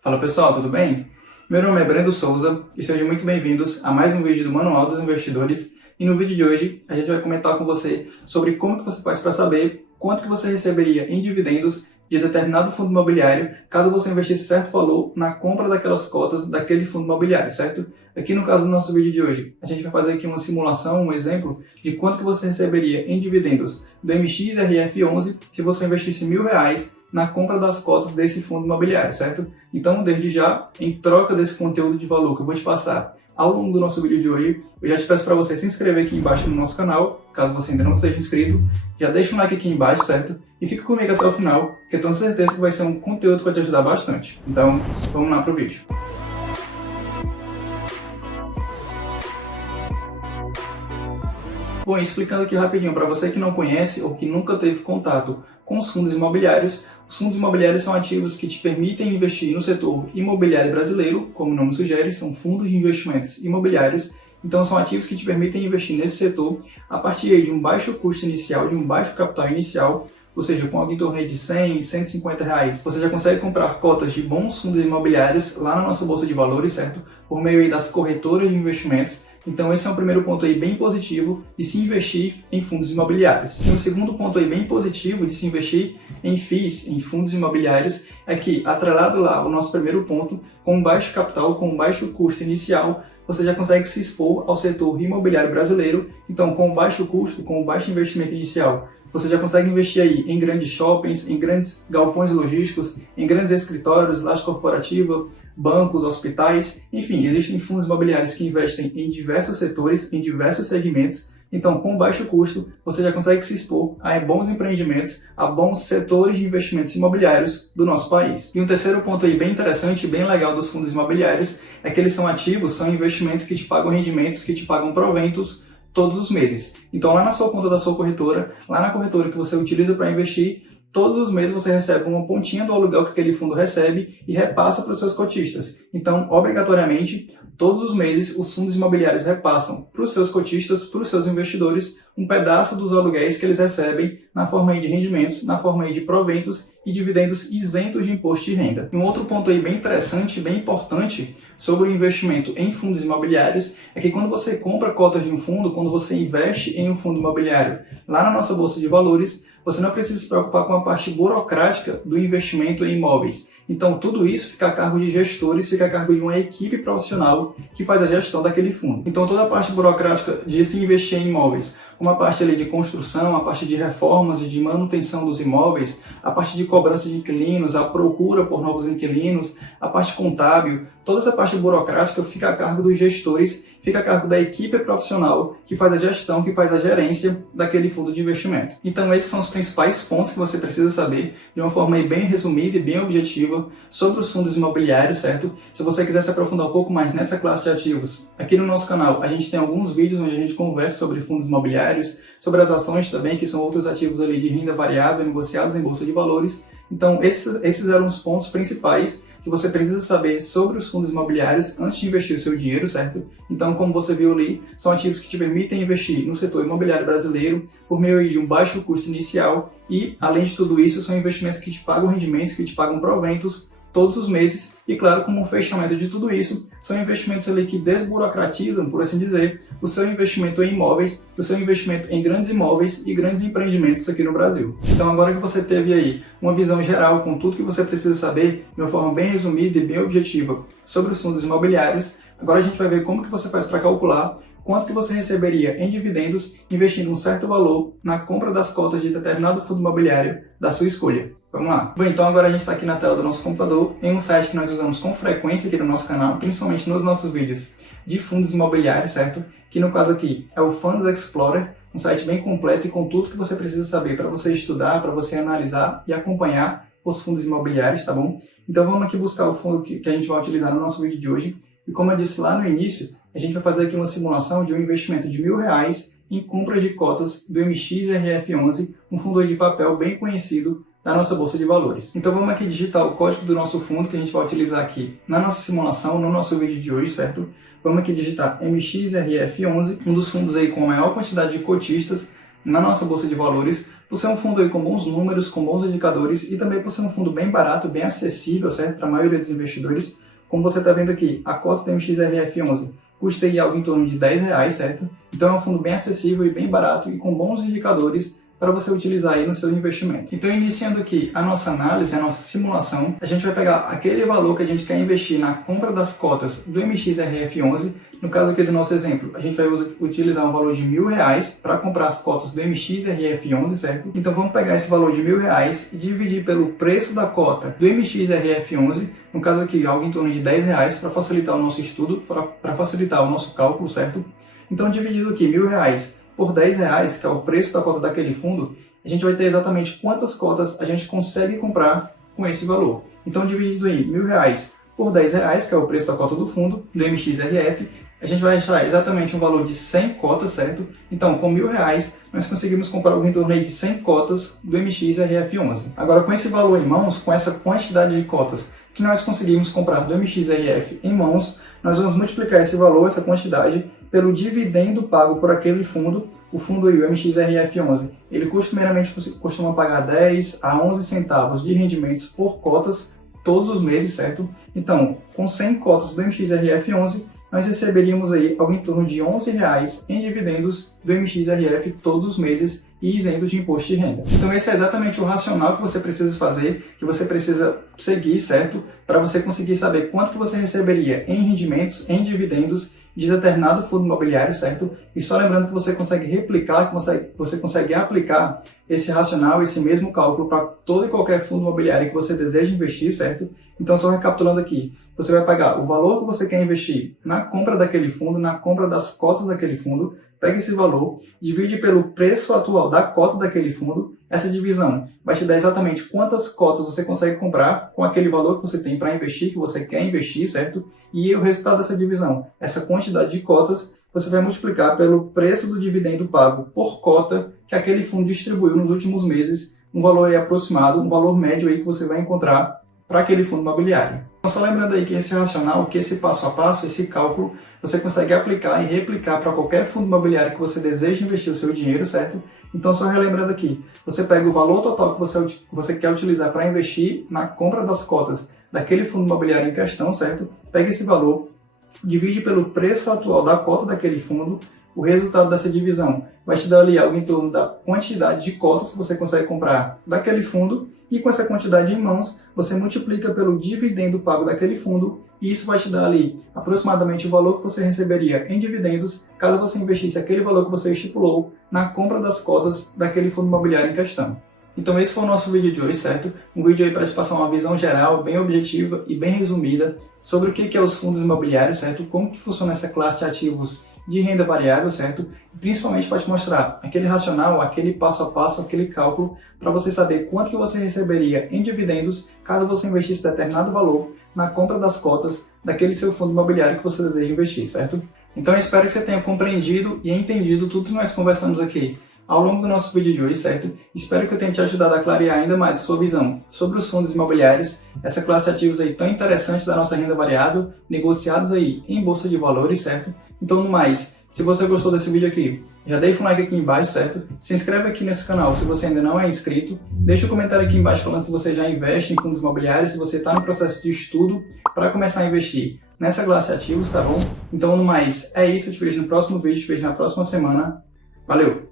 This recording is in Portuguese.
Fala pessoal, tudo bem? Meu nome é Brendo Souza e sejam muito bem-vindos a mais um vídeo do Manual dos Investidores. E no vídeo de hoje a gente vai comentar com você sobre como que você faz para saber quanto que você receberia em dividendos de determinado fundo imobiliário caso você investisse certo valor na compra daquelas cotas daquele fundo imobiliário, certo? Aqui no caso do nosso vídeo de hoje, a gente vai fazer aqui uma simulação, um exemplo de quanto que você receberia em dividendos do MXRF11 se você investisse R$1.000 na compra das cotas desse fundo imobiliário, certo? Então, desde já, em troca desse conteúdo de valor que eu vou te passar ao longo do nosso vídeo de hoje, eu já te peço para você se inscrever aqui embaixo no nosso canal, caso você ainda não seja inscrito, já deixa um like aqui embaixo, certo? E fica comigo até o final, que eu tenho certeza que vai ser um conteúdo que vai te ajudar bastante. Então, vamos lá para o vídeo. Bom, explicando aqui rapidinho para você que não conhece ou que nunca teve contato com os fundos imobiliários são ativos que te permitem investir no setor imobiliário brasileiro, como o nome sugere, são fundos de investimentos imobiliários. Então, são ativos que te permitem investir nesse setor a partir de um baixo custo inicial, de um baixo capital inicial, ou seja, com algo em torno de R$100, R$150, você já consegue comprar cotas de bons fundos imobiliários lá na nossa Bolsa de Valores, certo? Por meio aí das corretoras de investimentos. Então esse é um primeiro ponto aí bem positivo de se investir em fundos imobiliários. E um segundo ponto aí bem positivo de se investir em FIIs, em fundos imobiliários, é que, atrelado lá ao nosso primeiro ponto, com baixo capital, com baixo custo inicial, você já consegue se expor ao setor imobiliário brasileiro. Então, com baixo custo, com baixo investimento inicial, você já consegue investir aí em grandes shoppings, em grandes galpões logísticos, em grandes escritórios, laje corporativa, bancos, hospitais, enfim, existem fundos imobiliários que investem em diversos setores, em diversos segmentos. Então, com baixo custo, você já consegue se expor a bons empreendimentos, a bons setores de investimentos imobiliários do nosso país. E um terceiro ponto aí bem interessante, bem legal dos fundos imobiliários, é que eles são ativos, são investimentos que te pagam rendimentos, que te pagam proventos todos os meses. Então, lá na sua conta da sua corretora, lá na corretora que você utiliza para investir, todos os meses você recebe uma pontinha do aluguel que aquele fundo recebe e repassa para os seus cotistas. Então, obrigatoriamente, todos os meses os fundos imobiliários repassam para os seus cotistas, para os seus investidores, um pedaço dos aluguéis que eles recebem na forma aí de rendimentos, na forma aí de proventos e dividendos isentos de imposto de renda. E um outro ponto aí bem interessante, bem importante sobre o investimento em fundos imobiliários é que quando você compra cotas de um fundo, quando você investe em um fundo imobiliário lá na nossa Bolsa de Valores, você não precisa se preocupar com a parte burocrática do investimento em imóveis. Então, tudo isso fica a cargo de gestores, fica a cargo de uma equipe profissional que faz a gestão daquele fundo. Então, toda a parte burocrática de se investir em imóveis, uma parte ali de construção, a parte de reformas e de manutenção dos imóveis, a parte de cobrança de inquilinos, a procura por novos inquilinos, a parte contábil, toda essa parte burocrática fica a cargo dos gestores, fica a cargo da equipe profissional que faz a gestão, que faz a gerência daquele fundo de investimento. Então esses são os principais pontos que você precisa saber de uma forma bem resumida e bem objetiva sobre os fundos imobiliários, certo? Se você quiser se aprofundar um pouco mais nessa classe de ativos, aqui no nosso canal a gente tem alguns vídeos onde a gente conversa sobre fundos imobiliários, sobre as ações também, que são outros ativos ali de renda variável negociados em bolsa de valores. Então esses eram os pontos principais que você precisa saber sobre os fundos imobiliários antes de investir o seu dinheiro, certo? Então, como você viu ali, são ativos que te permitem investir no setor imobiliário brasileiro por meio de um baixo custo inicial e, além de tudo isso, são investimentos que te pagam rendimentos, que te pagam proventos todos os meses e, claro, como um fechamento de tudo isso, são investimentos ali que desburocratizam, por assim dizer, o seu investimento em imóveis, o seu investimento em grandes imóveis e grandes empreendimentos aqui no Brasil. Então, agora que você teve aí uma visão geral com tudo que você precisa saber, de uma forma bem resumida e bem objetiva sobre os fundos imobiliários, agora a gente vai ver como que você faz para calcular quanto que você receberia em dividendos investindo um certo valor na compra das cotas de determinado fundo imobiliário da sua escolha. Vamos lá? Bom, então agora a gente está aqui na tela do nosso computador, em um site que nós usamos com frequência aqui no nosso canal, principalmente nos nossos vídeos de fundos imobiliários, certo? Que no caso aqui é o Funds Explorer, um site bem completo e com tudo que você precisa saber para você estudar, para você analisar e acompanhar os fundos imobiliários, tá bom? Então vamos aqui buscar o fundo que a gente vai utilizar no nosso vídeo de hoje. E como eu disse lá no início, a gente vai fazer aqui uma simulação de um investimento de R$1.000 em compra de cotas do MXRF11, um fundo de papel bem conhecido da nossa Bolsa de Valores. Então vamos aqui digitar o código do nosso fundo que a gente vai utilizar aqui na nossa simulação, no nosso vídeo de hoje, certo? Vamos aqui digitar MXRF11, um dos fundos aí com a maior quantidade de cotistas na nossa Bolsa de Valores, Por ser um fundo aí com bons números, com bons indicadores e também por ser um fundo bem barato, bem acessível, certo? Para a maioria dos investidores. Como você está vendo aqui, a cota do MXRF11 custa aí algo em torno de R$10, certo? Então é um fundo bem acessível e bem barato e com bons indicadores para você utilizar aí no seu investimento. Então, iniciando aqui a nossa análise, a nossa simulação, a gente vai pegar aquele valor que a gente quer investir na compra das cotas do MXRF11. No caso aqui do nosso exemplo, a gente vai utilizar um valor de R$1.000 para comprar as cotas do MXRF11, certo? Então vamos pegar esse valor de R$1.000 e dividir pelo preço da cota do MXRF11, no caso aqui algo em torno de R$10 para facilitar o nosso estudo, para facilitar o nosso cálculo, certo? Então dividido aqui R$1.000 por R$10, que é o preço da cota daquele fundo, a gente vai ter exatamente quantas cotas a gente consegue comprar com esse valor. Então dividido aí R$1.000 por R$10, que é o preço da cota do fundo, do MXRF, a gente vai achar exatamente um valor de 100 cotas, certo? Então, com R$1.000, nós conseguimos comprar algo em torno aí de 100 cotas do MXRF11. Agora, com esse valor em mãos, com essa quantidade de cotas que nós conseguimos comprar do MXRF em mãos, nós vamos multiplicar esse valor, essa quantidade, pelo dividendo pago por aquele fundo, o fundo aí, o MXRF11. Ele costumeiramente costuma pagar 10 a 11 centavos de rendimentos por cotas todos os meses, certo? Então, com 100 cotas do MXRF11, nós receberíamos aí algo em torno de R$11 em dividendos do MXRF todos os meses e isento de imposto de renda. Então esse é exatamente o racional que você precisa fazer, que você precisa seguir, certo? Para você conseguir saber quanto que você receberia em rendimentos, em dividendos de determinado fundo imobiliário, certo? E só lembrando que você consegue replicar, que você consegue aplicar esse racional, esse mesmo cálculo para todo e qualquer fundo imobiliário que você deseja investir, certo? Então, só recapitulando aqui, você vai pagar o valor que você quer investir na compra daquele fundo, na compra das cotas daquele fundo, pega esse valor, divide pelo preço atual da cota daquele fundo, essa divisão vai te dar exatamente quantas cotas você consegue comprar com aquele valor que você tem para investir, que você quer investir, certo? E o resultado dessa divisão, essa quantidade de cotas, você vai multiplicar pelo preço do dividendo pago por cota que aquele fundo distribuiu nos últimos meses, um valor aí aproximado, um valor médio aí que você vai encontrar para aquele fundo imobiliário. Então, só lembrando aí que esse racional, que esse passo a passo, esse cálculo, você consegue aplicar e replicar para qualquer fundo imobiliário que você deseja investir o seu dinheiro, certo? Então, só relembrando aqui, você pega o valor total que você quer utilizar para investir na compra das cotas daquele fundo imobiliário em questão, certo? Pega esse valor, divide pelo preço atual da cota daquele fundo, o resultado dessa divisão vai te dar ali algo em torno da quantidade de cotas que você consegue comprar daquele fundo e com essa quantidade em mãos, você multiplica pelo dividendo pago daquele fundo e isso vai te dar ali aproximadamente o valor que você receberia em dividendos caso você investisse aquele valor que você estipulou na compra das cotas daquele fundo imobiliário em questão. Então esse foi o nosso vídeo de hoje, certo? Um vídeo aí para te passar uma visão geral, bem objetiva e bem resumida sobre o que é os fundos imobiliários, certo? Como que funciona essa classe de ativos de renda variável, certo? Principalmente para te mostrar aquele racional, aquele passo a passo, aquele cálculo, para você saber quanto que você receberia em dividendos caso você investisse determinado valor na compra das cotas daquele seu fundo imobiliário que você deseja investir, certo? Então eu espero que você tenha compreendido e entendido tudo que nós conversamos aqui ao longo do nosso vídeo de hoje, certo? Espero que eu tenha te ajudado a clarear ainda mais a sua visão sobre os fundos imobiliários, essa classe de ativos aí tão interessante da nossa renda variável, negociados aí em bolsa de valores, certo? Então, no mais, se você gostou desse vídeo aqui, já deixa um like aqui embaixo, certo? Se inscreve aqui nesse canal se você ainda não é inscrito, deixa um comentário aqui embaixo falando se você já investe em fundos imobiliários, se você está no processo de estudo para começar a investir nessa classe de ativos, tá bom? Então, no mais, é isso, eu te vejo no próximo vídeo, te vejo na próxima semana. Valeu!